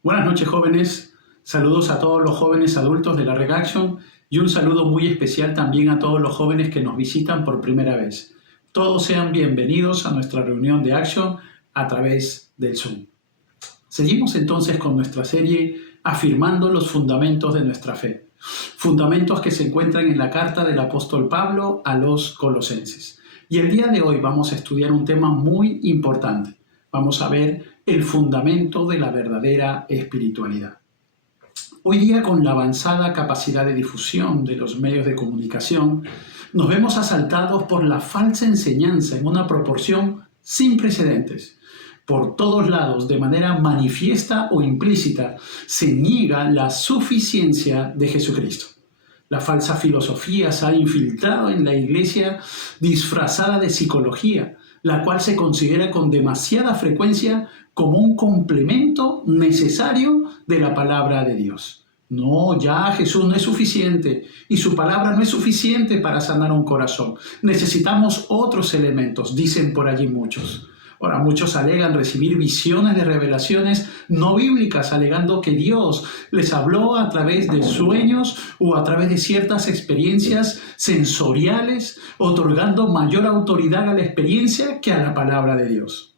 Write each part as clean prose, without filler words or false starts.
Buenas noches, jóvenes. Saludos a todos los jóvenes adultos de la Red Action y un saludo muy especial también a todos los jóvenes que nos visitan por primera vez. Todos sean bienvenidos a nuestra reunión de Action a través del Zoom. Seguimos entonces con nuestra serie afirmando los fundamentos de nuestra fe. Fundamentos que se encuentran en la carta del apóstol Pablo a los Colosenses. Y el día de hoy vamos a estudiar un tema muy importante. Vamos a ver el fundamento de la verdadera espiritualidad. Hoy día, con la avanzada capacidad de difusión de los medios de comunicación, nos vemos asaltados por la falsa enseñanza en una proporción sin precedentes. Por todos lados, de manera manifiesta o implícita, se niega la suficiencia de Jesucristo. La falsa filosofía se ha infiltrado en la iglesia disfrazada de psicología, la cual se considera con demasiada frecuencia como un complemento necesario de la palabra de Dios. No, ya Jesús no es suficiente y su palabra no es suficiente para sanar un corazón. Necesitamos otros elementos, dicen por allí muchos. Ahora, muchos alegan recibir visiones de revelaciones no bíblicas, alegando que Dios les habló a través de sueños o a través de ciertas experiencias sensoriales, otorgando mayor autoridad a la experiencia que a la palabra de Dios.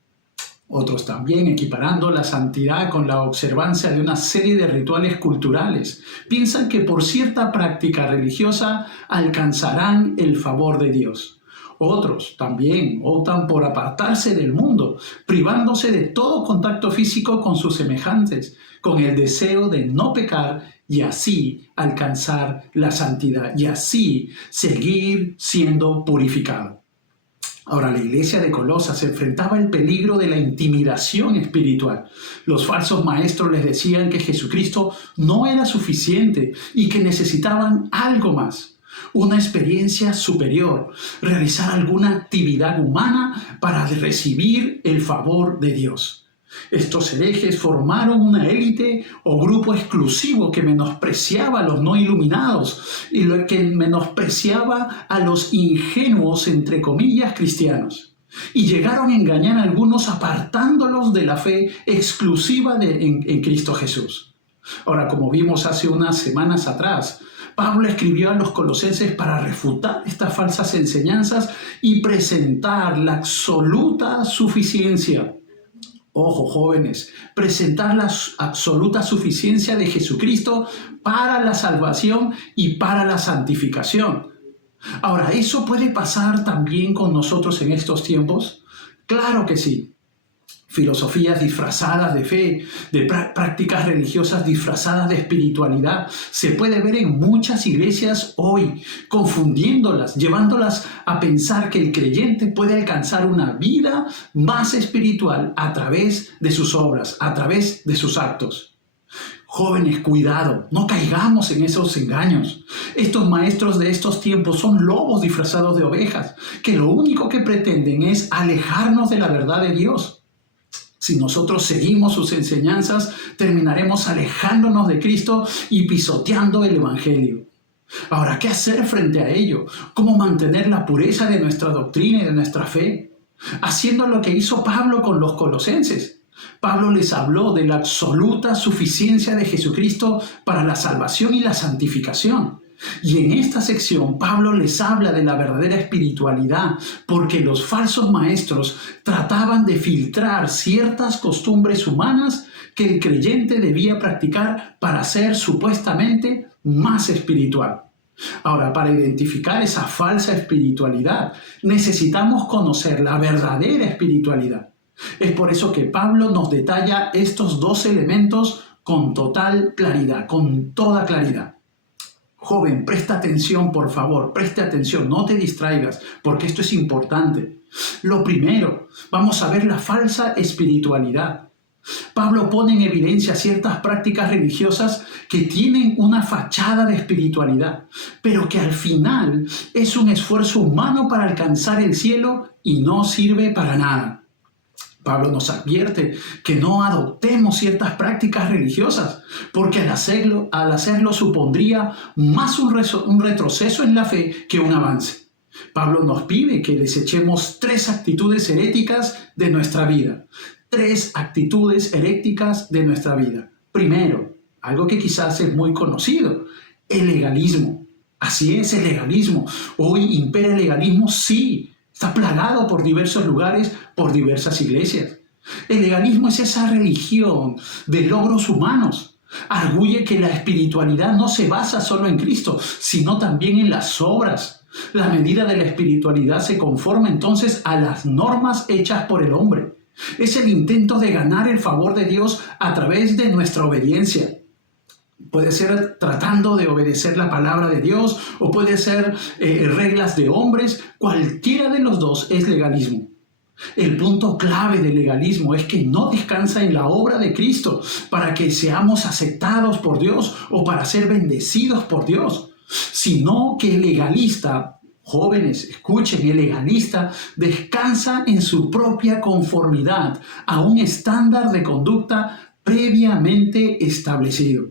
Otros también equiparando la santidad con la observancia de una serie de rituales culturales. Piensan que por cierta práctica religiosa alcanzarán el favor de Dios. Otros también optan por apartarse del mundo, privándose de todo contacto físico con sus semejantes, con el deseo de no pecar y así alcanzar la santidad y así seguir siendo purificado. Ahora, la iglesia de Colosas se enfrentaba al peligro de la intimidación espiritual. Los falsos maestros les decían que Jesucristo no era suficiente y que necesitaban algo más. Una experiencia superior, realizar alguna actividad humana para recibir el favor de Dios. Estos herejes formaron una élite o grupo exclusivo que menospreciaba a los no iluminados y que menospreciaba a los ingenuos, entre comillas, cristianos. Y llegaron a engañar a algunos apartándolos de la fe exclusiva en Cristo Jesús. Ahora, como vimos hace unas semanas atrás, Pablo escribió a los colosenses para refutar estas falsas enseñanzas y presentar la absoluta suficiencia. Ojo, jóvenes, presentar la absoluta suficiencia de Jesucristo para la salvación y para la santificación. Ahora, ¿eso puede pasar también con nosotros en estos tiempos? Claro que sí. Filosofías disfrazadas de fe, de prácticas religiosas disfrazadas de espiritualidad, se puede ver en muchas iglesias hoy, confundiéndolas, llevándolas a pensar que el creyente puede alcanzar una vida más espiritual a través de sus obras, a través de sus actos. Jóvenes, cuidado, no caigamos en esos engaños. Estos maestros de estos tiempos son lobos disfrazados de ovejas, que lo único que pretenden es alejarnos de la verdad de Dios. Si nosotros seguimos sus enseñanzas, terminaremos alejándonos de Cristo y pisoteando el Evangelio. Ahora, ¿qué hacer frente a ello? ¿Cómo mantener la pureza de nuestra doctrina y de nuestra fe? Haciendo lo que hizo Pablo con los colosenses. Pablo les habló de la absoluta suficiencia de Jesucristo para la salvación y la santificación. Y en esta sección Pablo les habla de la verdadera espiritualidad porque los falsos maestros trataban de filtrar ciertas costumbres humanas que el creyente debía practicar para ser supuestamente más espiritual. Ahora, para identificar esa falsa espiritualidad necesitamos conocer la verdadera espiritualidad. Es por eso que Pablo nos detalla estos dos elementos con total claridad, con toda claridad. Joven, presta atención, por favor, preste atención, no te distraigas, porque esto es importante. Lo primero, vamos a ver la falsa espiritualidad. Pablo pone en evidencia ciertas prácticas religiosas que tienen una fachada de espiritualidad, pero que al final es un esfuerzo humano para alcanzar el cielo y no sirve para nada. Pablo nos advierte que no adoptemos ciertas prácticas religiosas, porque al hacerlo supondría más un retroceso en la fe que un avance. Pablo nos pide que desechemos 3 actitudes heréticas de nuestra vida. 3 actitudes heréticas de nuestra vida. primero, algo que quizás es muy conocido, el legalismo. Así es, el legalismo. Hoy impera el legalismo, sí, está plagado por diversos lugares, por diversas iglesias. El legalismo es esa religión de logros humanos. Arguye que la espiritualidad no se basa solo en Cristo, sino también en las obras. La medida de la espiritualidad se conforma entonces a las normas hechas por el hombre. Es el intento de ganar el favor de Dios a través de nuestra obediencia. Puede ser tratando de obedecer la palabra de Dios o puede ser reglas de hombres. Cualquiera de los dos es legalismo. El punto clave del legalismo es que no descansa en la obra de Cristo para que seamos aceptados por Dios o para ser bendecidos por Dios, sino que el legalista, jóvenes, escuchen, el legalista descansa en su propia conformidad a un estándar de conducta previamente establecido.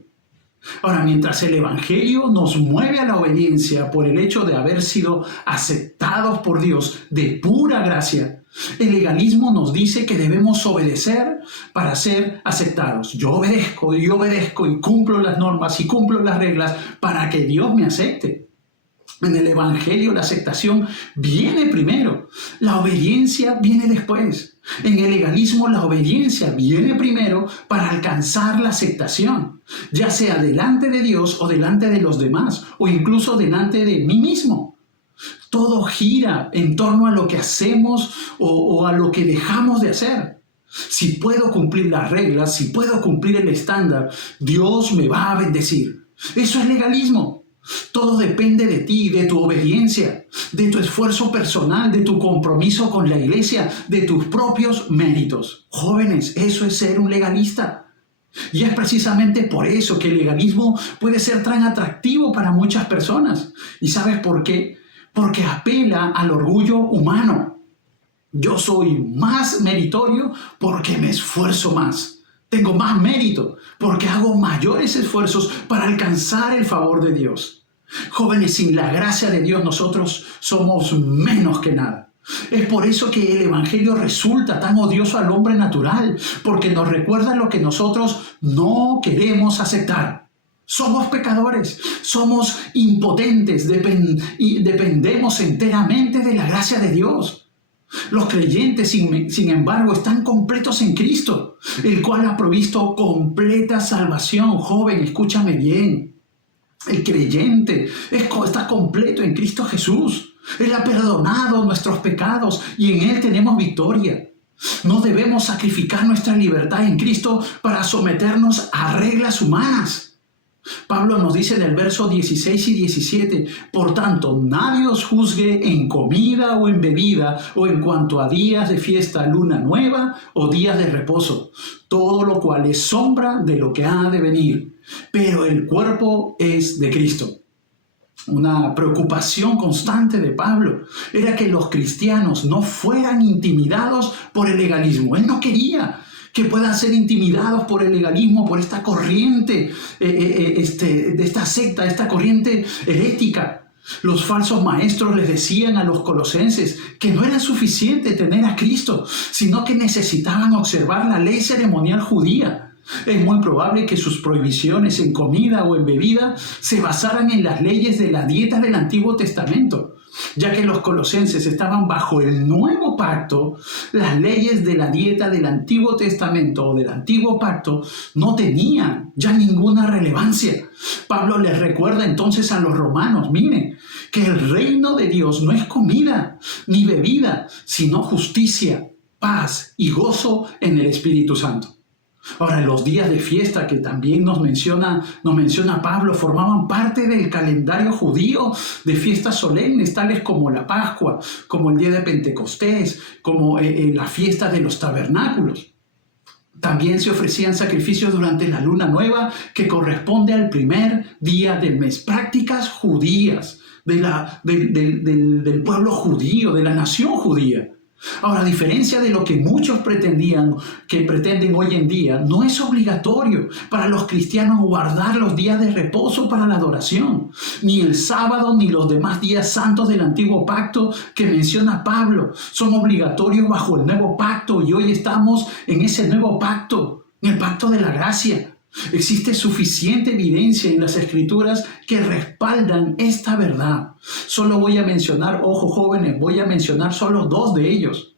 Ahora, mientras el Evangelio nos mueve a la obediencia por el hecho de haber sido aceptados por Dios de pura gracia, el legalismo nos dice que debemos obedecer para ser aceptados. Yo obedezco y cumplo las normas y cumplo las reglas para que Dios me acepte. En el Evangelio la aceptación viene primero, la obediencia viene después. En el legalismo la obediencia viene primero para alcanzar la aceptación, ya sea delante de Dios o delante de los demás, o incluso delante de mí mismo. Todo gira en torno a lo que hacemos o a lo que dejamos de hacer. Si puedo cumplir las reglas, si puedo cumplir el estándar, Dios me va a bendecir. Eso es legalismo. Todo depende de ti, de tu obediencia, de tu esfuerzo personal, de tu compromiso con la iglesia, de tus propios méritos. Jóvenes, eso es ser un legalista. Y es precisamente por eso que el legalismo puede ser tan atractivo para muchas personas. ¿Y sabes por qué? Porque apela al orgullo humano. Yo soy más meritorio porque me esfuerzo más. Tengo más mérito porque hago mayores esfuerzos para alcanzar el favor de Dios. Jóvenes, sin la gracia de Dios nosotros somos menos que nada. Es por eso que el Evangelio resulta tan odioso al hombre natural, porque nos recuerda lo que nosotros no queremos aceptar. Somos pecadores, somos impotentes y dependemos enteramente de la gracia de Dios. Los creyentes, sin embargo, están completos en Cristo, el cual ha provisto completa salvación. Joven, escúchame bien. El creyente está completo en Cristo Jesús. Él ha perdonado nuestros pecados y en Él tenemos victoria. No debemos sacrificar nuestra libertad en Cristo para someternos a reglas humanas. Pablo nos dice en el verso 16 y 17, por tanto, nadie os juzgue en comida o en bebida o en cuanto a días de fiesta, luna nueva o días de reposo, todo lo cual es sombra de lo que ha de venir, pero el cuerpo es de Cristo. Una preocupación constante de Pablo era que los cristianos no fueran intimidados por el legalismo. Él no quería que puedan ser intimidados por el legalismo, por esta corriente, de esta secta, esta corriente herética. Los falsos maestros les decían a los colosenses que no era suficiente tener a Cristo, sino que necesitaban observar la ley ceremonial judía. Es muy probable que sus prohibiciones en comida o en bebida se basaran en las leyes de la dieta del Antiguo Testamento, ya que los colosenses estaban bajo el nuevo pacto. Las leyes de la dieta del Antiguo Testamento o del Antiguo Pacto no tenían ya ninguna relevancia. Pablo les recuerda entonces a los romanos, miren, que el reino de Dios no es comida ni bebida, sino justicia, paz y gozo en el Espíritu Santo. Ahora, los días de fiesta que también nos menciona Pablo formaban parte del calendario judío de fiestas solemnes, tales como la Pascua, como el día de Pentecostés, como la fiesta de los tabernáculos. También se ofrecían sacrificios durante la luna nueva, que corresponde al primer día del mes. Prácticas judías del pueblo judío, de la nación judía. Ahora, a diferencia de lo que muchos pretenden hoy en día, no es obligatorio para los cristianos guardar los días de reposo para la adoración, ni el sábado ni los demás días santos del antiguo pacto que menciona Pablo. Son obligatorios bajo el nuevo pacto y hoy estamos en ese nuevo pacto, en el pacto de la gracia. Existe suficiente evidencia en las Escrituras que respaldan esta verdad. Solo voy a mencionar, ojo jóvenes, voy a mencionar solo 2 de ellos.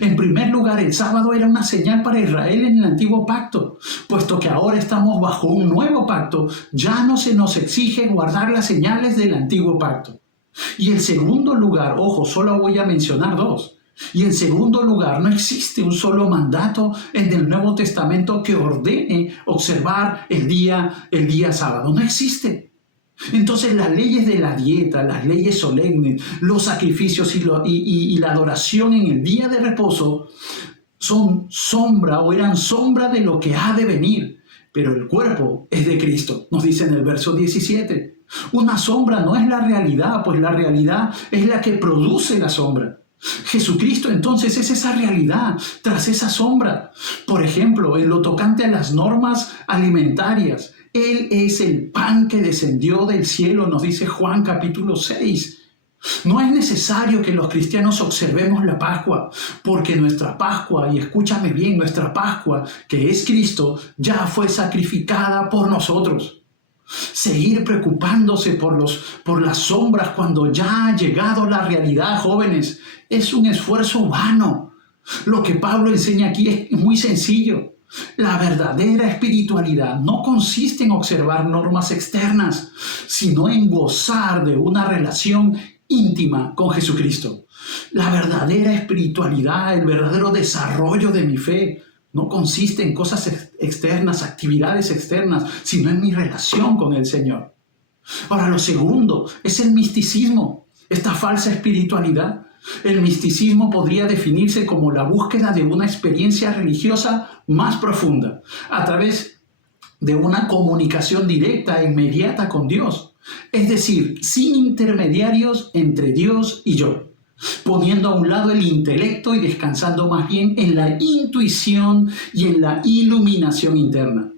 En primer lugar, el sábado era una señal para Israel en el antiguo pacto. Puesto que ahora estamos bajo un nuevo pacto, ya no se nos exige guardar las señales del antiguo pacto. Y en segundo lugar, ojo, solo voy a mencionar 2. Y en segundo lugar, no existe un solo mandato en el Nuevo Testamento que ordene observar el día sábado. No existe. Entonces las leyes de la dieta, las leyes solemnes, los sacrificios y la adoración en el día de reposo son sombra o eran sombra de lo que ha de venir. Pero el cuerpo es de Cristo, nos dice en el verso 17. Una sombra no es la realidad, pues la realidad es la que produce la sombra. Jesucristo entonces es esa realidad tras esa sombra. Por ejemplo, en lo tocante a las normas alimentarias, Él es el pan que descendió del cielo, nos dice Juan capítulo 6. No es necesario que los cristianos observemos la Pascua, porque nuestra Pascua, y escúchame bien, nuestra Pascua, que es Cristo, ya fue sacrificada por nosotros. Seguir preocupándose por las sombras cuando ya ha llegado la realidad, jóvenes, es un esfuerzo vano. Lo que Pablo enseña aquí es muy sencillo. La verdadera espiritualidad no consiste en observar normas externas, sino en gozar de una relación íntima con Jesucristo. La verdadera espiritualidad, el verdadero desarrollo de mi fe, no consiste en cosas externas, actividades externas, sino en mi relación con el Señor. Ahora, lo segundo es el misticismo, esta falsa espiritualidad. El misticismo podría definirse como la búsqueda de una experiencia religiosa más profunda, a través de una comunicación directa e inmediata con Dios. Es decir, sin intermediarios entre Dios y yo, poniendo a un lado el intelecto y descansando más bien en la intuición y en la iluminación interna.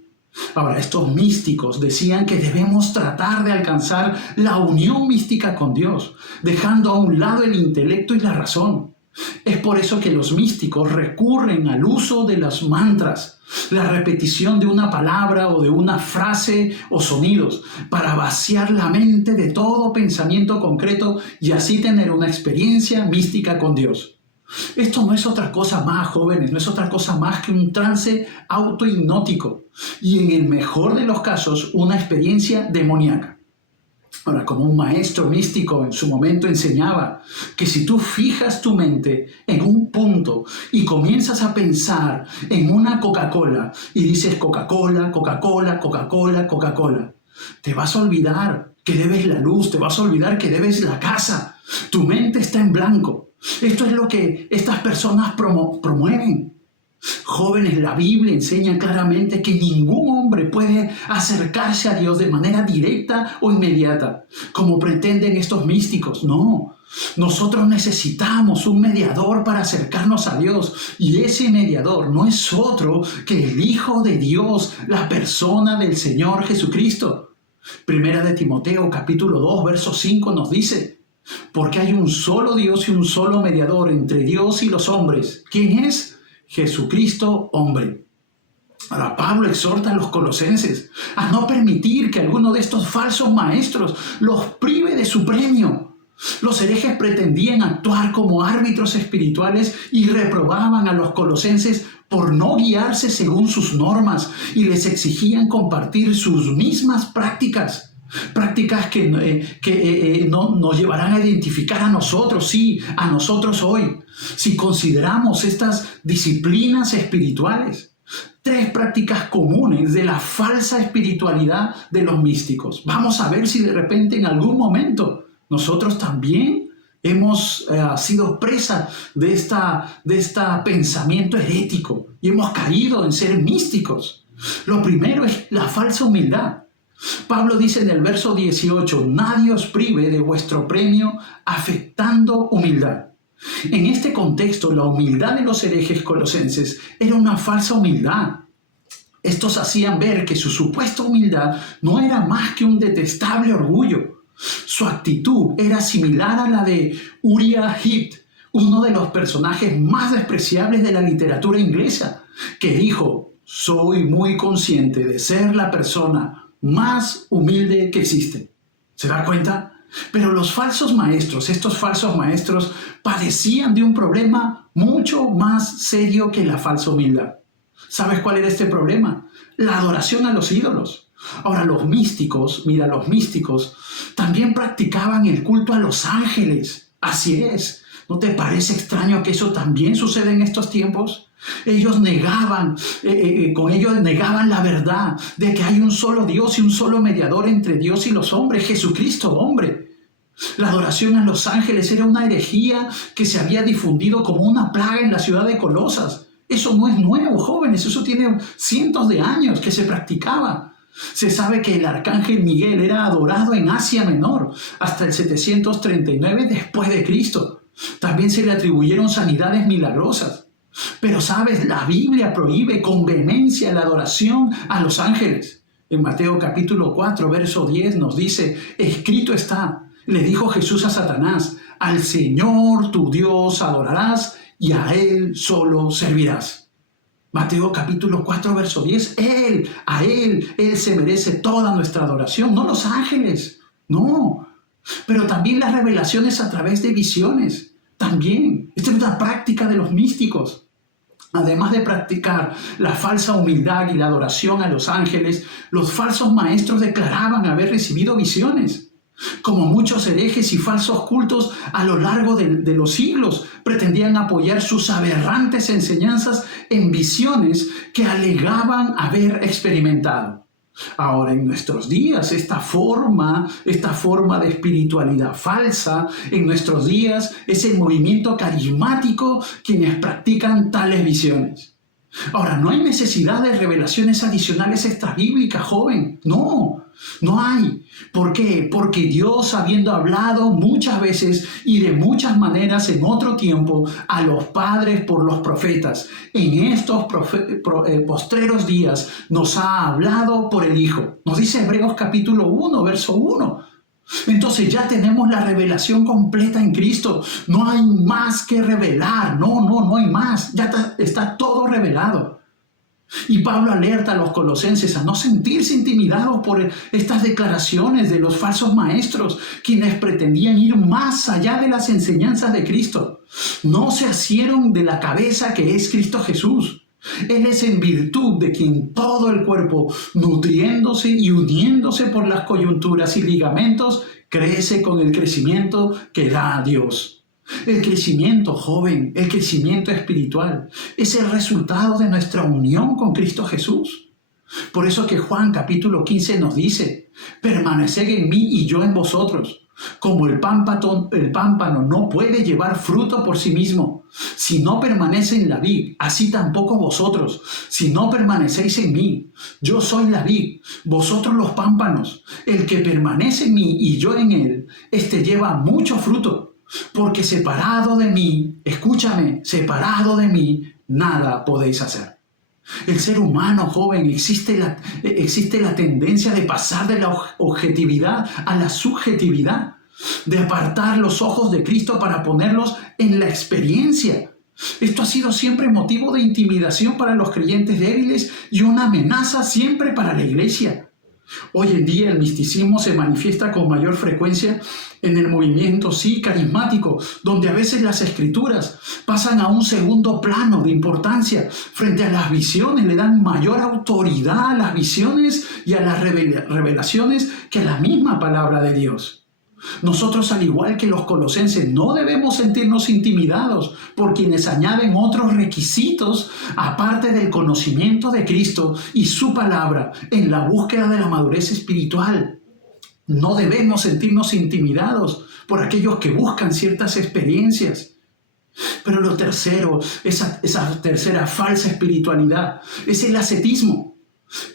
Ahora, estos místicos decían que debemos tratar de alcanzar la unión mística con Dios, dejando a un lado el intelecto y la razón. Es por eso que los místicos recurren al uso de los mantras, la repetición de una palabra o de una frase o sonidos, para vaciar la mente de todo pensamiento concreto y así tener una experiencia mística con Dios. Esto no es otra cosa más, jóvenes, no es otra cosa más que un trance autohipnótico y en el mejor de los casos una experiencia demoníaca. Ahora, como un maestro místico en su momento enseñaba que si tú fijas tu mente en un punto y comienzas a pensar en una Coca-Cola y dices Coca-Cola, Coca-Cola, Coca-Cola, Coca-Cola, te vas a olvidar que debes la luz, te vas a olvidar que debes la casa. Tu mente está en blanco. Esto es lo que estas personas promueven. Jóvenes, la Biblia enseña claramente que ningún hombre puede acercarse a Dios de manera directa o inmediata, como pretenden estos místicos. No, nosotros necesitamos un mediador para acercarnos a Dios, y ese mediador no es otro que el Hijo de Dios, la persona del Señor Jesucristo. Primera de Timoteo, capítulo 2, verso 5 nos dice: porque hay un solo Dios y un solo mediador entre Dios y los hombres. ¿Quién es? Jesucristo, hombre. Ahora, Pablo exhorta a los colosenses a no permitir que alguno de estos falsos maestros los prive de su premio. Los herejes pretendían actuar como árbitros espirituales y reprobaban a los colosenses por no guiarse según sus normas y les exigían compartir sus mismas prácticas. Prácticas que nos llevarán a identificar a nosotros, sí, a nosotros hoy, si consideramos estas disciplinas espirituales. 3 prácticas comunes de la falsa espiritualidad de los místicos. Vamos a ver si de repente en algún momento nosotros también hemos sido presa de este pensamiento herético y hemos caído en ser místicos. Lo primero es la falsa humildad. Pablo dice en el verso 18, nadie os prive de vuestro premio afectando humildad. En este contexto, la humildad de los herejes colosenses era una falsa humildad. Estos hacían ver que su supuesta humildad no era más que un detestable orgullo. Su actitud era similar a la de Uriah Heep, uno de los personajes más despreciables de la literatura inglesa, que dijo: soy muy consciente de ser la persona más humilde que existe. ¿Se da cuenta? Pero los falsos maestros, estos falsos maestros, padecían de un problema mucho más serio que la falsa humildad. ¿Sabes cuál era este problema? La adoración a los ídolos. Ahora, los místicos también practicaban el culto a los ángeles. Así es. ¿No te parece extraño que eso también sucede en estos tiempos? Ellos negaban, con ellos negaban la verdad de que hay un solo Dios y un solo mediador entre Dios y los hombres, Jesucristo, hombre. La adoración a los ángeles era una herejía que se había difundido como una plaga en la ciudad de Colosas. Eso no es nuevo, jóvenes, eso tiene cientos de años que se practicaba. Se sabe que el arcángel Miguel era adorado en Asia Menor hasta el 739 después de Cristo. También se le atribuyeron sanidades milagrosas. Pero sabes, la Biblia prohíbe con vehemencia la adoración a los ángeles. En Mateo capítulo 4, verso 10 nos dice, escrito está, le dijo Jesús a Satanás, al Señor tu Dios adorarás y a Él solo servirás. Mateo capítulo 4, verso 10, Él se merece toda nuestra adoración, no los ángeles, no. Pero también las revelaciones a través de visiones, también. Esta es una práctica de los místicos. Además de practicar la falsa humildad y la adoración a los ángeles, los falsos maestros declaraban haber recibido visiones. Como muchos herejes y falsos cultos a lo largo de los siglos, pretendían apoyar sus aberrantes enseñanzas en visiones que alegaban haber experimentado. Ahora, en nuestros días, esta forma de espiritualidad falsa, en nuestros días es el movimiento carismático quienes practican tales visiones. Ahora, no hay necesidad de revelaciones adicionales extrabíblicas, joven. No hay. ¿Por qué? Porque Dios, habiendo hablado muchas veces y de muchas maneras en otro tiempo a los padres por los profetas, en estos postreros días nos ha hablado por el Hijo. Nos dice Hebreos capítulo 1, verso 1. Entonces ya tenemos la revelación completa en Cristo. No hay más que revelar. No hay más. Ya está todo revelado. Y Pablo alerta a los colosenses a no sentirse intimidados por estas declaraciones de los falsos maestros, quienes pretendían ir más allá de las enseñanzas de Cristo. No se asieron de la cabeza que es Cristo Jesús. Él es en virtud de quien todo el cuerpo, nutriéndose y uniéndose por las coyunturas y ligamentos, crece con el crecimiento que da a Dios. El crecimiento, joven, el crecimiento espiritual, es el resultado de nuestra unión con Cristo Jesús. Por eso que Juan capítulo 15 nos dice, permaneced en mí y yo en vosotros. Como el pámpano no puede llevar fruto por sí mismo, si no permanece en la vid, así tampoco vosotros, si no permanecéis en mí. Yo soy la vid, vosotros los pámpanos. El que permanece en mí y yo en él, este lleva mucho fruto. Porque separado de mí, escúchame, separado de mí, nada podéis hacer. El ser humano, joven, existe la tendencia de pasar de la objetividad a la subjetividad, de apartar los ojos de Cristo para ponerlos en la experiencia. Esto ha sido siempre motivo de intimidación para los creyentes débiles y una amenaza siempre para la iglesia. Hoy en día el misticismo se manifiesta con mayor frecuencia en el movimiento carismático, donde a veces las escrituras pasan a un segundo plano de importancia frente a las visiones, le dan mayor autoridad a las visiones y a las revelaciones que a la misma palabra de Dios. Nosotros, al igual que los colosenses, no debemos sentirnos intimidados por quienes añaden otros requisitos aparte del conocimiento de Cristo y su palabra en la búsqueda de la madurez espiritual. No debemos sentirnos intimidados por aquellos que buscan ciertas experiencias. Pero lo tercero, esa tercera falsa espiritualidad, es el ascetismo.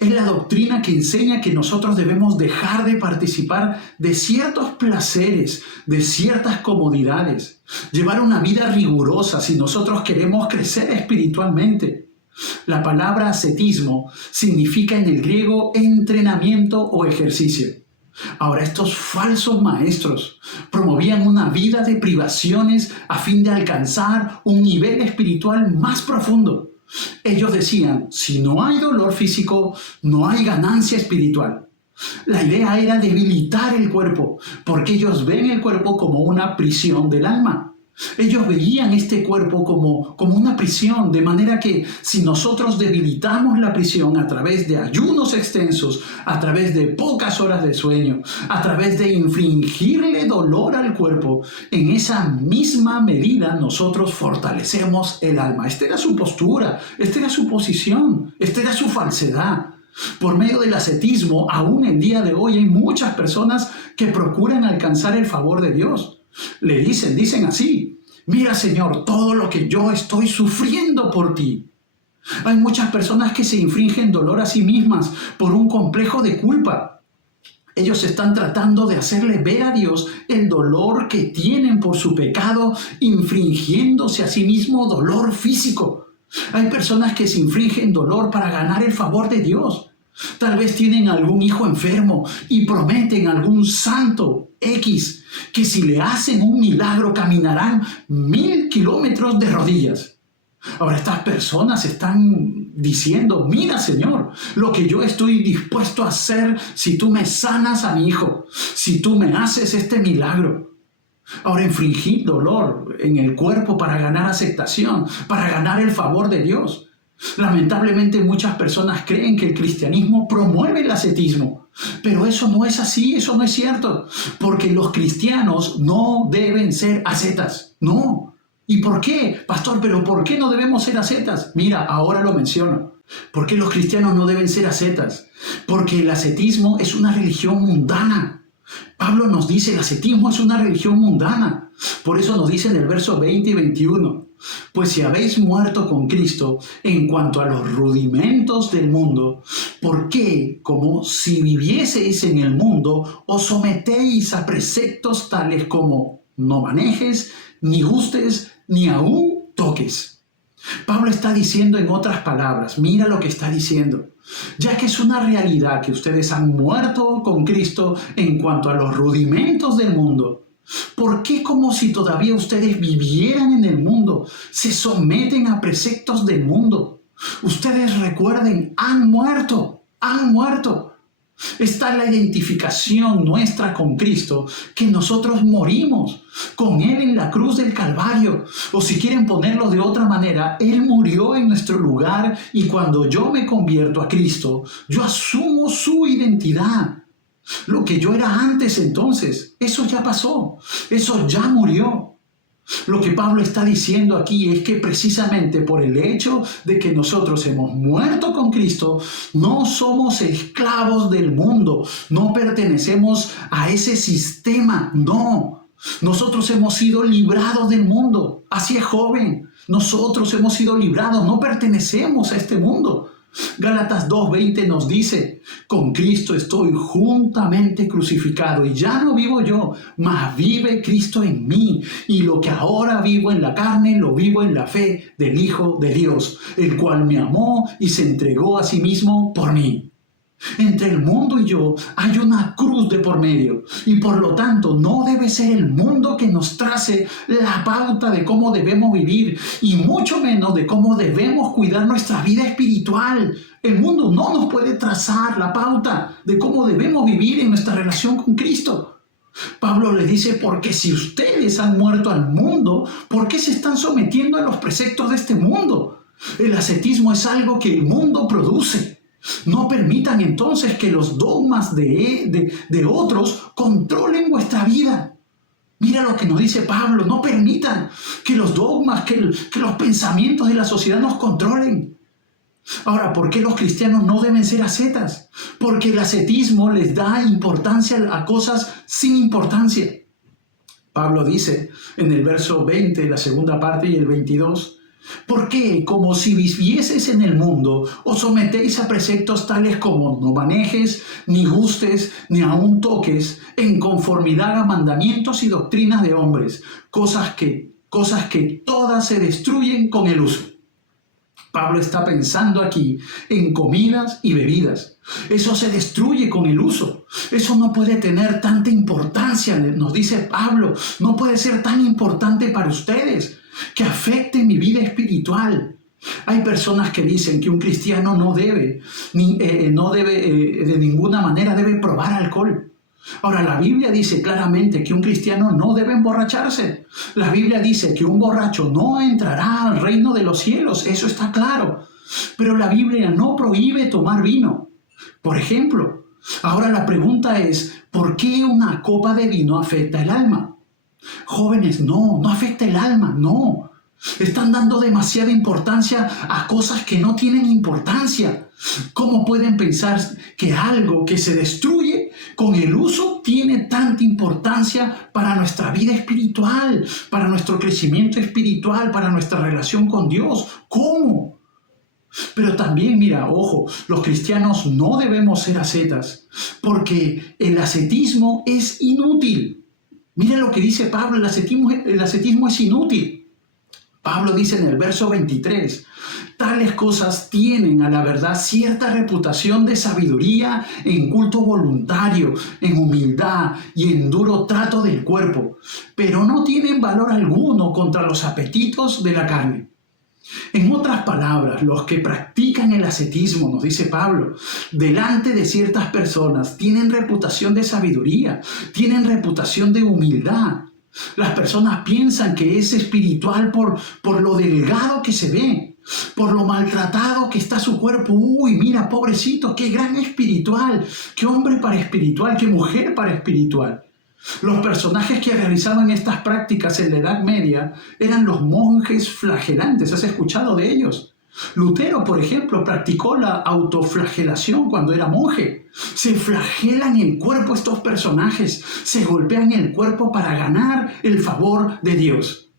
Es la doctrina que enseña que nosotros debemos dejar de participar de ciertos placeres, de ciertas comodidades, llevar una vida rigurosa si nosotros queremos crecer espiritualmente. La palabra ascetismo significa en el griego entrenamiento o ejercicio. Ahora, estos falsos maestros promovían una vida de privaciones a fin de alcanzar un nivel espiritual más profundo. Ellos decían, si no hay dolor físico, no hay ganancia espiritual. La idea era debilitar el cuerpo, porque ellos ven el cuerpo como una prisión del alma. Ellos veían este cuerpo como una prisión, de manera que si nosotros debilitamos la prisión a través de ayunos extensos, a través de pocas horas de sueño, a través de infligirle dolor al cuerpo, en esa misma medida nosotros fortalecemos el alma. Esta era su postura, esta era su posición, esta era su falsedad. Por medio del ascetismo, aún el día de hoy hay muchas personas que procuran alcanzar el favor de Dios. Le dicen así, mira Señor, todo lo que yo estoy sufriendo por ti. Hay muchas personas que se infringen dolor a sí mismas por un complejo de culpa. Ellos están tratando de hacerle ver a Dios el dolor que tienen por su pecado, infringiéndose a sí mismo dolor físico. Hay personas que se infringen dolor para ganar el favor de Dios. Tal vez tienen algún hijo enfermo y prometen a algún santo X que si le hacen un milagro caminarán 1000 kilómetros de rodillas. Ahora estas personas están diciendo, mira Señor, lo que yo estoy dispuesto a hacer si tú me sanas a mi hijo, si tú me haces este milagro. Ahora infringir dolor en el cuerpo para ganar aceptación, para ganar el favor de Dios. Lamentablemente muchas personas creen que el cristianismo promueve el ascetismo, pero eso no es así, eso no es cierto, porque los cristianos no deben ser ascetas, no. ¿Y por qué, pastor? ¿Pero por qué no debemos ser ascetas? Mira, ahora lo menciono. ¿Por qué los cristianos no deben ser ascetas? Porque el ascetismo es una religión mundana. Pablo nos dice, el ascetismo es una religión mundana. Por eso nos dice en el verso 20 y 21, pues si habéis muerto con Cristo en cuanto a los rudimentos del mundo, ¿por qué, como si vivieseis en el mundo, os sometéis a preceptos tales como no manejes, ni gustes, ni aún toques? Pablo está diciendo en otras palabras, mira lo que está diciendo, ya que es una realidad que ustedes han muerto con Cristo en cuanto a los rudimentos del mundo, ¿por qué como si todavía ustedes vivieran en el mundo, se someten a preceptos del mundo? Ustedes recuerden, han muerto, han muerto. Está la identificación nuestra con Cristo, que nosotros morimos con Él en la cruz del Calvario. O si quieren ponerlo de otra manera, Él murió en nuestro lugar y cuando yo me convierto a Cristo, yo asumo su identidad. Lo que yo era antes entonces, eso ya pasó, eso ya murió. Lo que Pablo está diciendo aquí es que precisamente por el hecho de que nosotros hemos muerto con Cristo, no somos esclavos del mundo, no pertenecemos a ese sistema, no. Nosotros hemos sido librados del mundo, así es joven, nosotros hemos sido librados, no pertenecemos a este mundo. Gálatas 2:20 nos dice, con Cristo estoy juntamente crucificado y ya no vivo yo, mas vive Cristo en mí. Y lo que ahora vivo en la carne, lo vivo en la fe del Hijo de Dios, el cual me amó y se entregó a sí mismo por mí. Entre el mundo y yo hay una cruz de por medio y por lo tanto no debe ser el mundo que nos trace la pauta de cómo debemos vivir y mucho menos de cómo debemos cuidar nuestra vida espiritual. El mundo no nos puede trazar la pauta de cómo debemos vivir en nuestra relación con Cristo. Pablo le dice, porque si ustedes han muerto al mundo, ¿por qué se están sometiendo a los preceptos de este mundo? El ascetismo es algo que el mundo produce. No permitan entonces que los dogmas de otros controlen vuestra vida. Mira lo que nos dice Pablo, no permitan que los dogmas, que los pensamientos de la sociedad nos controlen. Ahora, ¿por qué los cristianos no deben ser ascetas? Porque el ascetismo les da importancia a cosas sin importancia. Pablo dice en el verso 20, la segunda parte y el 22, ¿por qué, como si vivieseis en el mundo, os sometéis a preceptos tales como no manejes, ni gustes, ni aun toques, en conformidad a mandamientos y doctrinas de hombres, cosas que todas se destruyen con el uso? Pablo está pensando aquí en comidas y bebidas. Eso se destruye con el uso. Eso no puede tener tanta importancia, nos dice Pablo. No puede ser tan importante para ustedes que afecte mi vida espiritual. Hay personas que dicen que un cristiano no debe, de ninguna manera debe probar alcohol. Ahora, la Biblia dice claramente que un cristiano no debe emborracharse. La Biblia dice que un borracho no entrará al reino de los cielos, eso está claro. Pero la Biblia no prohíbe tomar vino. Por ejemplo, ahora la pregunta es, ¿por qué una copa de vino afecta el alma? Jóvenes, no afecta el alma, no. Están dando demasiada importancia a cosas que no tienen importancia. ¿Cómo pueden pensar que algo que se destruye con el uso tiene tanta importancia para nuestra vida espiritual, para nuestro crecimiento espiritual, para nuestra relación con Dios? ¿Cómo? Pero también, mira, ojo, los cristianos no debemos ser ascetas, porque el ascetismo es inútil. Mira lo que dice Pablo, el ascetismo es inútil. Pablo dice en el verso 23, tales cosas tienen a la verdad cierta reputación de sabiduría en culto voluntario, en humildad y en duro trato del cuerpo, pero no tienen valor alguno contra los apetitos de la carne. En otras palabras, los que practican el ascetismo, nos dice Pablo, delante de ciertas personas tienen reputación de sabiduría, tienen reputación de humildad. Las personas piensan que es espiritual por lo delgado que se ve, por lo maltratado que está su cuerpo. Uy, mira, pobrecito, qué gran espiritual, qué hombre para espiritual, qué mujer para espiritual. Los personajes que realizaban estas prácticas en la Edad Media eran los monjes flagelantes. ¿Has escuchado de ellos? Lutero, por ejemplo, practicó la autoflagelación cuando era monje. Se flagelan el cuerpo estos personajes, se golpean el cuerpo para ganar el favor de Dios.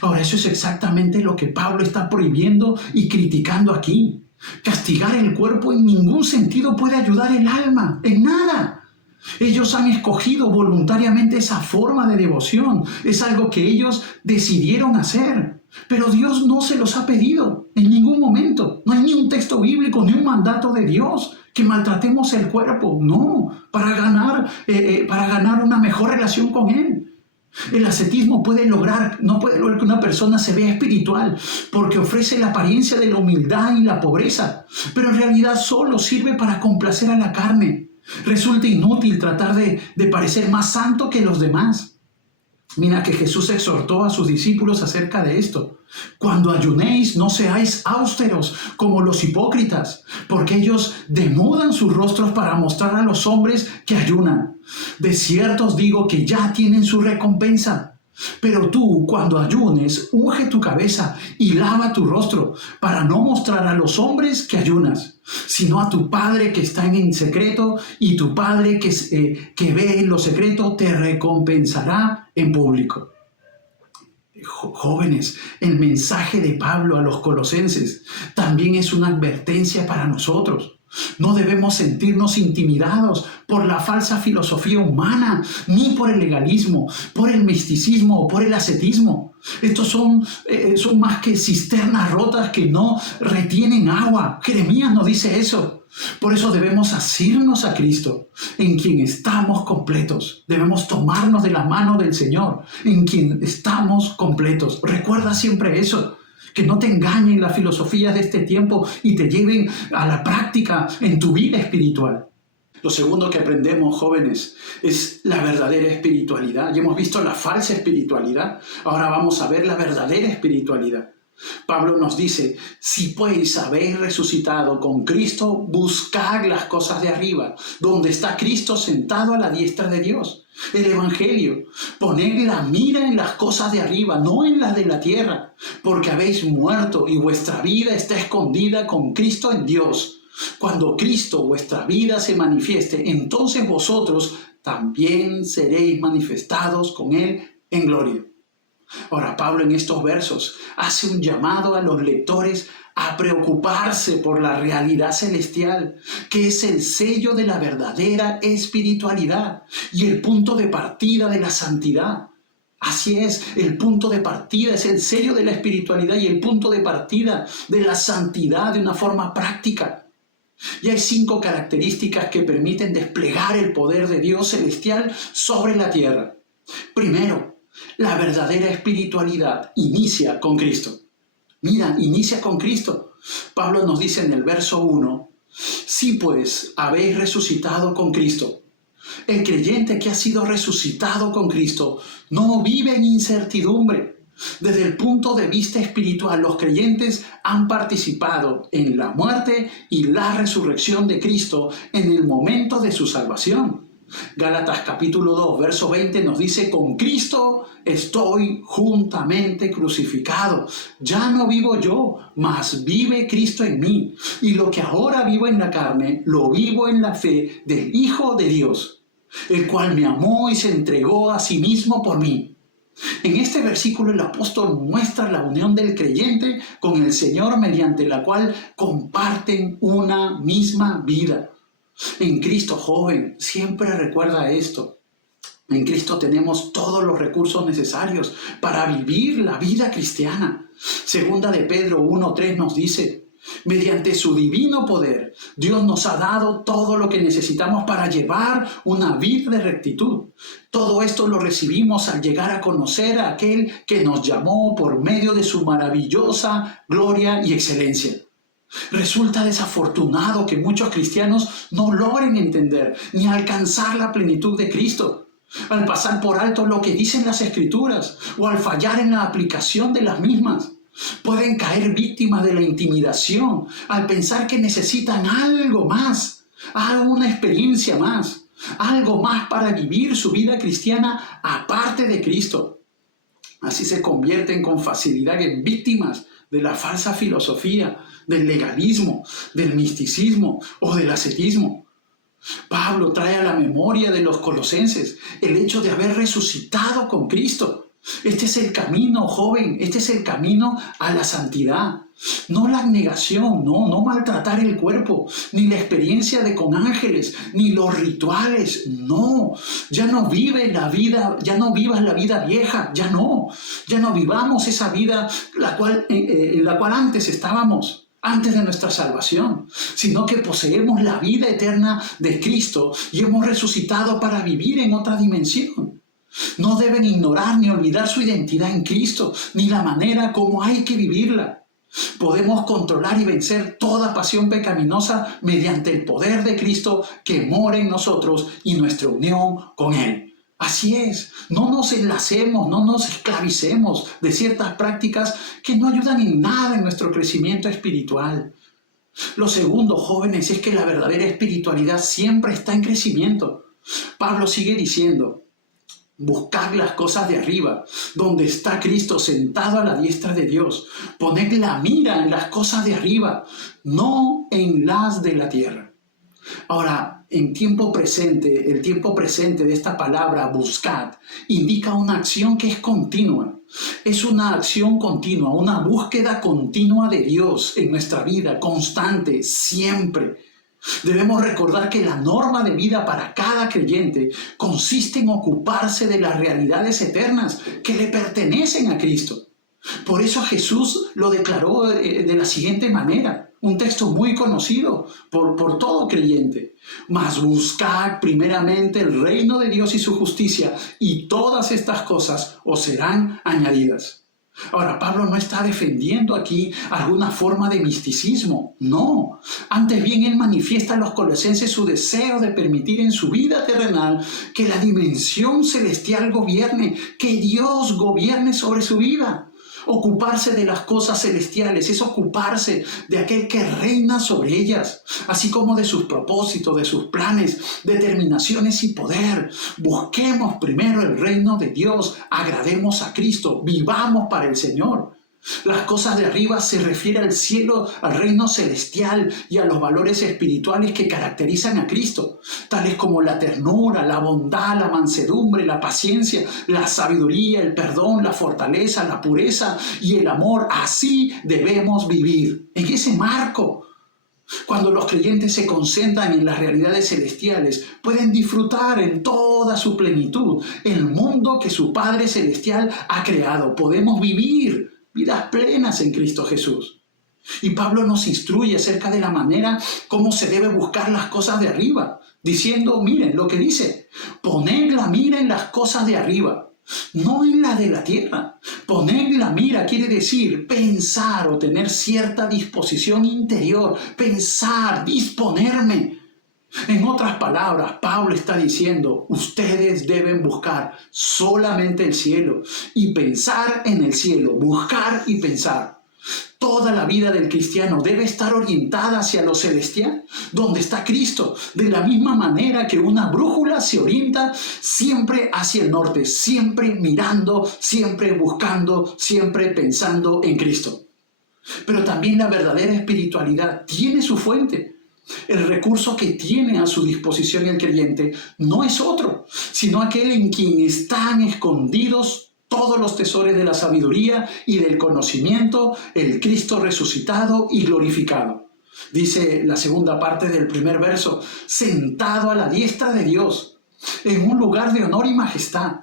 Ahora, eso es exactamente lo que Pablo está prohibiendo y criticando aquí. Castigar el cuerpo en ningún sentido puede ayudar el alma, en nada. Ellos han escogido voluntariamente esa forma de devoción. Es algo que ellos decidieron hacer. Pero Dios no se los ha pedido en ningún momento. No hay ni un texto bíblico, ni un mandato de Dios que maltratemos el cuerpo. No, para ganar una mejor relación con Él. El ascetismo no puede lograr que una persona se vea espiritual porque ofrece la apariencia de la humildad y la pobreza, pero en realidad solo sirve para complacer a la carne. Resulta inútil tratar de parecer más santo que los demás. Mira que Jesús exhortó a sus discípulos acerca de esto. Cuando ayunéis, no seáis austeros como los hipócritas, porque ellos demudan sus rostros para mostrar a los hombres que ayunan. De cierto os digo que ya tienen su recompensa. Pero tú, cuando ayunes, unge tu cabeza y lava tu rostro, para no mostrar a los hombres que ayunas, sino a tu Padre que está en secreto, y tu Padre que ve en lo secreto te recompensará en público. Jóvenes, el mensaje de Pablo a los colosenses también es una advertencia para nosotros. No debemos sentirnos intimidados por la falsa filosofía humana, ni por el legalismo, por el misticismo o por el ascetismo. Estos son más que cisternas rotas que no retienen agua. Jeremías nos dice eso. Por eso debemos asirnos a Cristo, en quien estamos completos. Debemos tomarnos de la mano del Señor, en quien estamos completos. Recuerda siempre eso. Que no te engañen las filosofías de este tiempo y te lleven a la práctica en tu vida espiritual. Lo segundo que aprendemos, jóvenes, es la verdadera espiritualidad. Ya hemos visto la falsa espiritualidad, ahora vamos a ver la verdadera espiritualidad. Pablo nos dice, si pues habéis resucitado con Cristo, buscad las cosas de arriba, donde está Cristo sentado a la diestra de Dios. El Evangelio, poned la mira en las cosas de arriba, no en las de la tierra, porque habéis muerto y vuestra vida está escondida con Cristo en Dios. Cuando Cristo, vuestra vida, se manifieste, entonces vosotros también seréis manifestados con Él en gloria. Ahora, Pablo en estos versos hace un llamado a los lectores a preocuparse por la realidad celestial, que es el sello de la verdadera espiritualidad y el punto de partida de la santidad. Así es, el punto de partida es el sello de la espiritualidad y el punto de partida de la santidad de una forma práctica. Y hay 5 características que permiten desplegar el poder de Dios celestial sobre la tierra. Primero, la verdadera espiritualidad inicia con Cristo. Mira, inicia con Cristo. Pablo nos dice en el verso 1, si pues habéis resucitado con Cristo. El creyente que ha sido resucitado con Cristo no vive en incertidumbre. Desde el punto de vista espiritual, los creyentes han participado en la muerte y la resurrección de Cristo en el momento de su salvación. Gálatas capítulo 2, verso 20 nos dice, con Cristo estoy juntamente crucificado. Ya no vivo yo, mas vive Cristo en mí. Y lo que ahora vivo en la carne, lo vivo en la fe del Hijo de Dios, el cual me amó y se entregó a sí mismo por mí. En este versículo el apóstol muestra la unión del creyente con el Señor mediante la cual comparten una misma vida. En Cristo, joven, siempre recuerda esto. En Cristo tenemos todos los recursos necesarios para vivir la vida cristiana. Segunda de Pedro 1:3 nos dice, mediante su divino poder, Dios nos ha dado todo lo que necesitamos para llevar una vida de rectitud. Todo esto lo recibimos al llegar a conocer a aquel que nos llamó por medio de su maravillosa gloria y excelencia. Resulta desafortunado que muchos cristianos no logren entender ni alcanzar la plenitud de Cristo, al pasar por alto lo que dicen las Escrituras o al fallar en la aplicación de las mismas. Pueden caer víctimas de la intimidación al pensar que necesitan algo más, alguna experiencia más, algo más para vivir su vida cristiana aparte de Cristo. Así se convierten con facilidad en víctimas de la falsa filosofía, del legalismo, del misticismo o del ascetismo. Pablo trae a la memoria de los colosenses el hecho de haber resucitado con Cristo. Este es el camino, joven, este es el camino a la santidad. No la abnegación, no maltratar el cuerpo, ni la experiencia de con ángeles, ni los rituales, no. Ya no vivas la vida vieja, ya no vivamos esa vida en la cual antes estábamos, antes de nuestra salvación, sino que poseemos la vida eterna de Cristo y hemos resucitado para vivir en otra dimensión. No deben ignorar ni olvidar su identidad en Cristo, ni la manera como hay que vivirla. Podemos controlar y vencer toda pasión pecaminosa mediante el poder de Cristo que mora en nosotros y nuestra unión con Él. Así es, no nos enlacemos, no nos esclavicemos de ciertas prácticas que no ayudan en nada en nuestro crecimiento espiritual. Lo segundo, jóvenes, es que la verdadera espiritualidad siempre está en crecimiento. Pablo sigue diciendo, buscad las cosas de arriba, donde está Cristo sentado a la diestra de Dios. Poned la mira en las cosas de arriba, no en las de la tierra. Ahora, el tiempo presente de esta palabra, buscad, indica una acción que es continua. Es una acción continua, una búsqueda continua de Dios en nuestra vida, constante, siempre. Debemos recordar que la norma de vida para cada creyente consiste en ocuparse de las realidades eternas que le pertenecen a Cristo. Por eso Jesús lo declaró de la siguiente manera, un texto muy conocido por todo creyente. Mas buscad primeramente el reino de Dios y su justicia, y todas estas cosas os serán añadidas. Ahora, Pablo no está defendiendo aquí alguna forma de misticismo, no. Antes bien, él manifiesta a los colosenses su deseo de permitir en su vida terrenal que la dimensión celestial gobierne, que Dios gobierne sobre su vida. Ocuparse de las cosas celestiales es ocuparse de aquel que reina sobre ellas, así como de sus propósitos, de sus planes, determinaciones y poder. Busquemos primero el reino de Dios, agrademos a Cristo, vivamos para el Señor. Las cosas de arriba se refiere al cielo, al reino celestial y a los valores espirituales que caracterizan a Cristo, tales como la ternura, la bondad, la mansedumbre, la paciencia, la sabiduría, el perdón, la fortaleza, la pureza y el amor. Así debemos vivir, en ese marco. Cuando los creyentes se concentran en las realidades celestiales, pueden disfrutar en toda su plenitud el mundo que su Padre Celestial ha creado. Podemos vivir vidas plenas en Cristo Jesús. Y Pablo nos instruye acerca de la manera como se debe buscar las cosas de arriba, diciendo, miren lo que dice, poned la mira en las cosas de arriba. no en la de la tierra. Poner la mira quiere decir pensar o tener cierta disposición interior, pensar, disponerme. En otras palabras, Pablo está diciendo, ustedes deben buscar solamente el cielo y pensar en el cielo, buscar y pensar. Toda la vida del cristiano debe estar orientada hacia lo celestial, donde está Cristo, de la misma manera que una brújula se orienta siempre hacia el norte, siempre mirando, siempre buscando, siempre pensando en Cristo. Pero también la verdadera espiritualidad tiene su fuente. El recurso que tiene a su disposición el creyente no es otro, sino aquel en quien están escondidos todos los tesoros de la sabiduría y del conocimiento, el Cristo resucitado y glorificado. Dice la segunda parte del primer verso, sentado a la diestra de Dios, en un lugar de honor y majestad.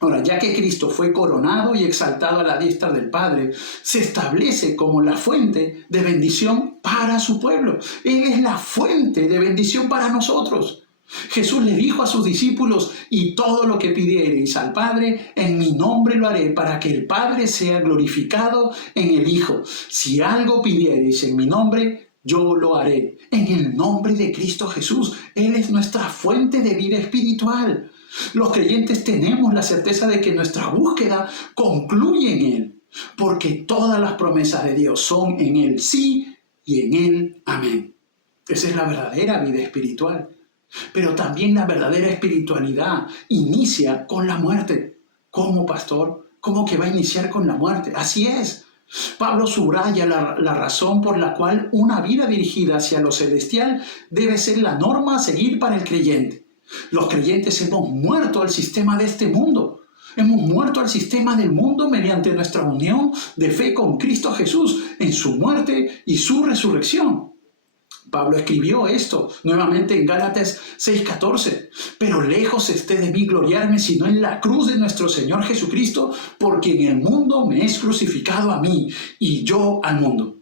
Ahora, ya que Cristo fue coronado y exaltado a la diestra del Padre, se establece como la fuente de bendición para su pueblo. Él es la fuente de bendición para nosotros. Jesús le dijo a sus discípulos, y todo lo que pidiereis al Padre, en mi nombre lo haré, para que el Padre sea glorificado en el Hijo. Si algo pidiereis en mi nombre, yo lo haré. En el nombre de Cristo Jesús, Él es nuestra fuente de vida espiritual. Los creyentes tenemos la certeza de que nuestra búsqueda concluye en Él, porque todas las promesas de Dios son en Él sí y en Él amén. Esa es la verdadera vida espiritual. Pero también la verdadera espiritualidad inicia con la muerte. ¿Cómo, pastor? ¿Cómo que va a iniciar con la muerte? Así es. Pablo subraya la razón por la cual una vida dirigida hacia lo celestial debe ser la norma a seguir para el creyente. Los creyentes hemos muerto al sistema de este mundo. Hemos muerto al sistema del mundo mediante nuestra unión de fe con Cristo Jesús en su muerte y su resurrección. Pablo escribió esto nuevamente en Gálatas 6:14. Pero lejos esté de mí gloriarme, sino en la cruz de nuestro Señor Jesucristo, porque en el mundo me es crucificado a mí y yo al mundo.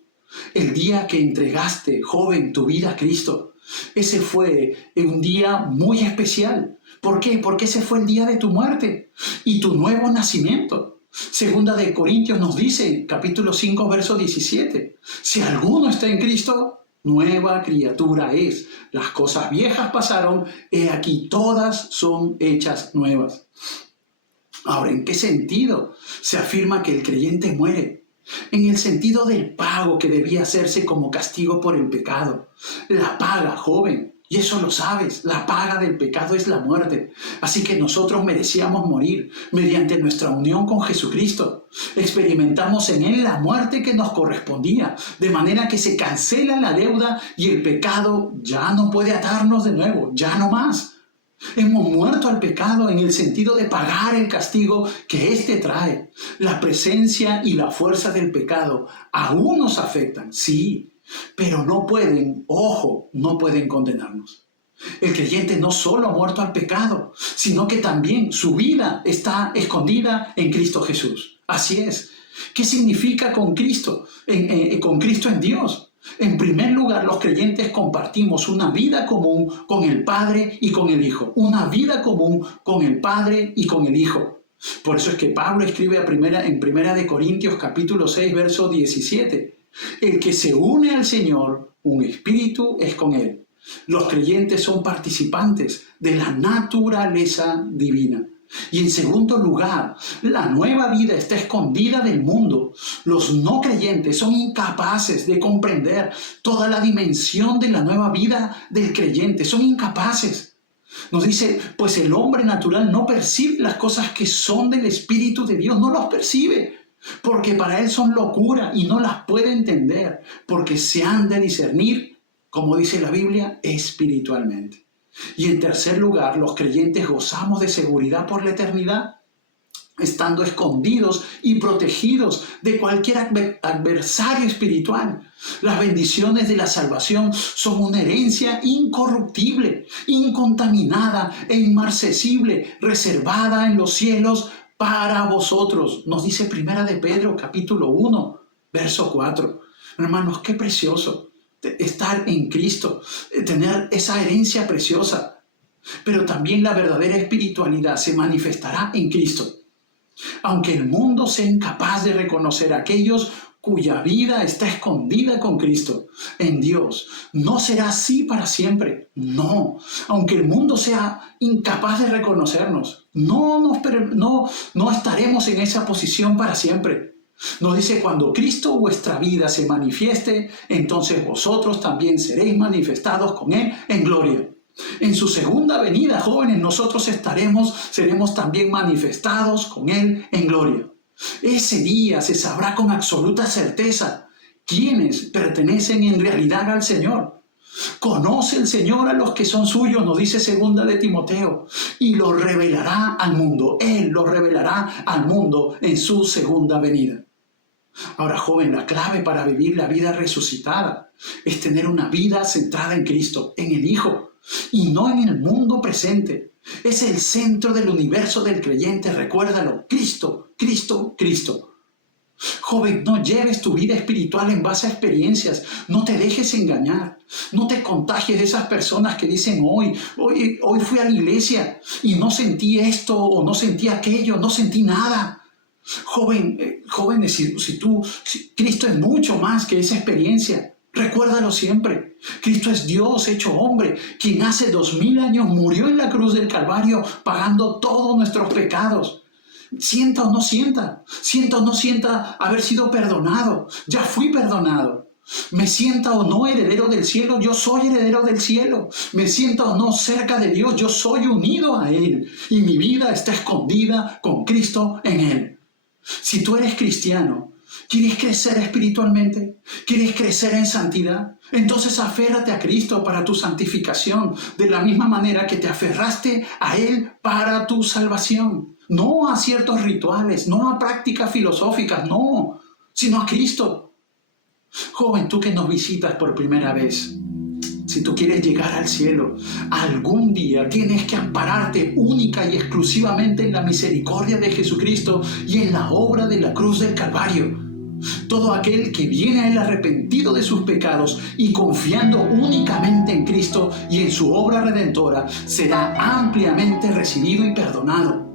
El día que entregaste, joven, tu vida a Cristo, ese fue un día muy especial. ¿Por qué? Porque ese fue el día de tu muerte y tu nuevo nacimiento. Segunda de Corintios nos dice, capítulo 5, verso 17, si alguno está en Cristo, nueva criatura es. Las cosas viejas pasaron, he aquí todas son hechas nuevas. Ahora, ¿en qué sentido se afirma que el creyente muere? En el sentido del pago que debía hacerse como castigo por el pecado. La paga, joven, y eso lo sabes, la paga del pecado es la muerte. Así que nosotros merecíamos morir mediante nuestra unión con Jesucristo. Experimentamos en Él la muerte que nos correspondía, de manera que se cancela la deuda y el pecado ya no puede atarnos de nuevo, ya no más. Hemos muerto al pecado en el sentido de pagar el castigo que éste trae. La presencia y la fuerza del pecado aún nos afectan, sí, pero no pueden, ojo, no pueden condenarnos. El creyente no solo ha muerto al pecado, sino que también su vida está escondida en Cristo Jesús. Así es. ¿Qué significa con Cristo? Con Cristo en Dios. En primer lugar, los creyentes compartimos una vida común con el Padre y con el Hijo. Una vida común con el Padre y con el Hijo. Por eso es que Pablo escribe en primera de Corintios capítulo 6, verso 17. El que se une al Señor, un espíritu es con Él. Los creyentes son participantes de la naturaleza divina. Y en segundo lugar, la nueva vida está escondida del mundo. Los no creyentes son incapaces de comprender toda la dimensión de la nueva vida del creyente. Son incapaces. Nos dice, pues el hombre natural no percibe las cosas que son del Espíritu de Dios, no las percibe, porque para él son locura y no las puede entender, porque se han de discernir, como dice la Biblia, espiritualmente. Y en tercer lugar, los creyentes gozamos de seguridad por la eternidad, estando escondidos y protegidos de cualquier adversario espiritual. Las bendiciones de la salvación son una herencia incorruptible, incontaminada e inmarcesible, reservada en los cielos para vosotros. Nos dice Primera de Pedro, capítulo 1, verso 4. Hermanos, qué precioso estar en Cristo, tener esa herencia preciosa. Pero también la verdadera espiritualidad se manifestará en Cristo. Aunque el mundo sea incapaz de reconocer a aquellos cuya vida está escondida con Cristo en Dios, no será así para siempre. No, aunque el mundo sea incapaz de reconocernos, no estaremos en esa posición para siempre. Nos dice, cuando Cristo vuestra vida se manifieste, entonces vosotros también seréis manifestados con Él en gloria. En su segunda venida, jóvenes, nosotros seremos también manifestados con Él en gloria. Ese día se sabrá con absoluta certeza quiénes pertenecen en realidad al Señor. Conoce el Señor a los que son suyos, nos dice segunda de Timoteo, y lo revelará al mundo. Él lo revelará al mundo en su segunda venida. Ahora, joven, la clave para vivir la vida resucitada es tener una vida centrada en Cristo, en el Hijo, y no en el mundo presente. Es el centro del universo del creyente, recuérdalo, Cristo, Cristo, Cristo. Joven, no lleves tu vida espiritual en base a experiencias, no te dejes engañar, no te contagies de esas personas que dicen hoy fui a la iglesia y no sentí esto o no sentí aquello, no sentí nada. Jóvenes, si Cristo es mucho más que esa experiencia. Recuérdalo siempre. Cristo es Dios hecho hombre, quien hace 2000 años murió en la cruz del Calvario pagando todos nuestros pecados. Sienta o no sienta haber sido perdonado. Ya fui perdonado. Me sienta o no heredero del cielo, yo soy heredero del cielo. Me sienta o no cerca de Dios, yo soy unido a Él. Y mi vida está escondida con Cristo en Él. Si tú eres cristiano, ¿quieres crecer espiritualmente? ¿Quieres crecer en santidad? Entonces aférrate a Cristo para tu santificación, de la misma manera que te aferraste a Él para tu salvación. No a ciertos rituales, no a prácticas filosóficas, no, sino a Cristo. Joven, tú que nos visitas por primera vez, si tú quieres llegar al cielo, algún día tienes que ampararte única y exclusivamente en la misericordia de Jesucristo y en la obra de la cruz del Calvario. Todo aquel que viene a Él arrepentido de sus pecados y confiando únicamente en Cristo y en su obra redentora, será ampliamente recibido y perdonado.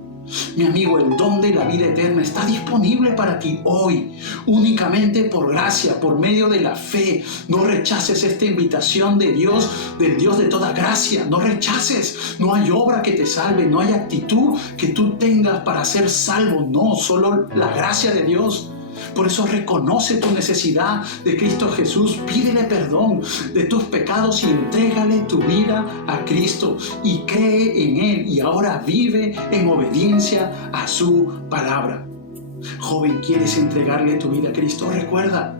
Mi amigo, el don de la vida eterna está disponible para ti hoy, únicamente por gracia, por medio de la fe. No rechaces esta invitación de Dios, del Dios de toda gracia. No rechaces. No hay obra que te salve, no hay actitud que tú tengas para ser salvo. No, solo la gracia de Dios. Por eso reconoce tu necesidad de Cristo Jesús, pídele perdón de tus pecados y entrégale tu vida a Cristo y cree en Él y ahora vive en obediencia a su palabra. Joven, ¿quieres entregarle tu vida a Cristo? Recuerda,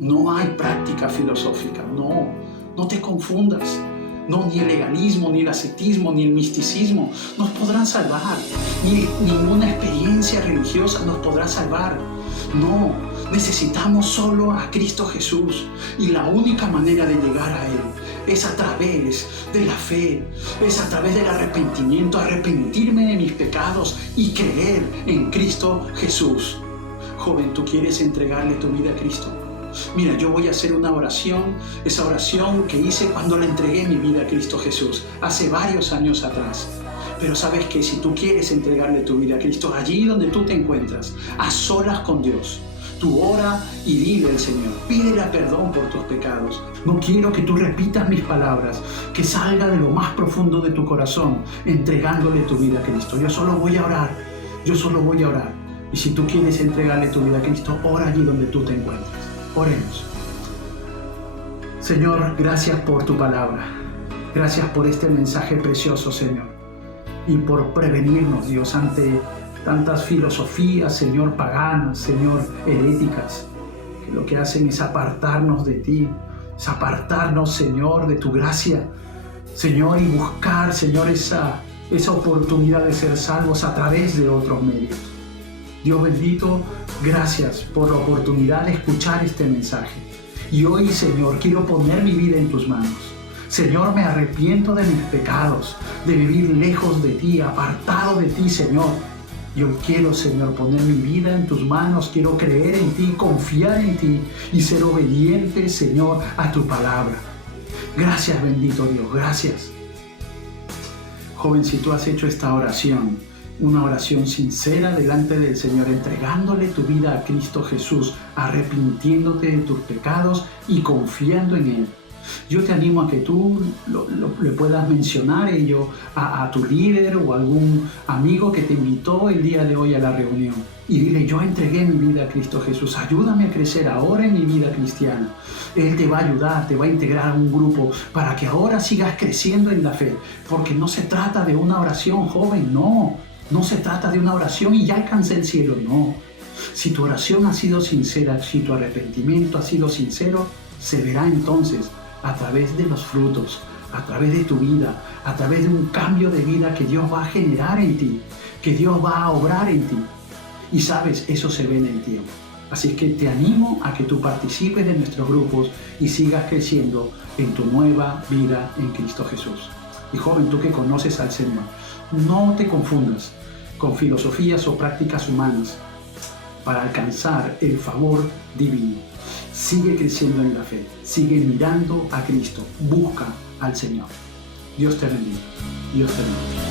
no hay práctica filosófica, no te confundas. No, ni el legalismo, ni el ascetismo, ni el misticismo nos podrán salvar. Ni ninguna experiencia religiosa nos podrá salvar. No, necesitamos solo a Cristo Jesús. Y la única manera de llegar a Él es a través de la fe, es a través del arrepentimiento, arrepentirme de mis pecados y creer en Cristo Jesús. Joven, ¿tú quieres entregarle tu vida a Cristo? Mira, yo voy a hacer una oración, esa oración que hice cuando le entregué mi vida a Cristo Jesús, hace varios años atrás. Pero sabes que si tú quieres entregarle tu vida a Cristo, allí donde tú te encuentras, a solas con Dios, tú ora y dile al Señor, pídele perdón por tus pecados. No quiero que tú repitas mis palabras, que salga de lo más profundo de tu corazón, entregándole tu vida a Cristo. Yo solo voy a orar. Y si tú quieres entregarle tu vida a Cristo, ora allí donde tú te encuentras. Oremos. Señor, gracias por tu palabra. Gracias por este mensaje precioso, Señor. Y por prevenirnos, Dios, ante tantas filosofías, Señor, paganas, Señor, heréticas, que lo que hacen es apartarnos de ti, es apartarnos, Señor, de tu gracia, Señor, y buscar, Señor, esa oportunidad de ser salvos a través de otros medios. Dios bendito, gracias por la oportunidad de escuchar este mensaje. Y hoy, Señor, quiero poner mi vida en tus manos. Señor, me arrepiento de mis pecados, de vivir lejos de ti, apartado de ti, Señor. Yo quiero, Señor, poner mi vida en tus manos, quiero creer en ti, confiar en ti y ser obediente, Señor, a tu palabra. Gracias, bendito Dios, gracias. Joven, si tú has hecho esta oración, una oración sincera delante del Señor, entregándole tu vida a Cristo Jesús, arrepintiéndote de tus pecados y confiando en Él, yo te animo a que tú le puedas mencionar ello a tu líder o a algún amigo que te invitó el día de hoy a la reunión. Y dile, yo entregué mi vida a Cristo Jesús, ayúdame a crecer ahora en mi vida cristiana. Él te va a ayudar, te va a integrar a un grupo para que ahora sigas creciendo en la fe. Porque no se trata de una oración, joven, no. No se trata de una oración y ya alcancé el cielo, no. Si tu oración ha sido sincera, si tu arrepentimiento ha sido sincero, se verá entonces a través de los frutos, a través de tu vida, a través de un cambio de vida que Dios va a generar en ti, que Dios va a obrar en ti. Y sabes, eso se ve en el tiempo. Así que te animo a que tú participes de nuestros grupos y sigas creciendo en tu nueva vida en Cristo Jesús. Y joven, tú que conoces al Señor, no te confundas con filosofías o prácticas humanas para alcanzar el favor divino. Sigue creciendo en la fe, sigue mirando a Cristo, busca al Señor. Dios te bendiga. Dios te bendiga.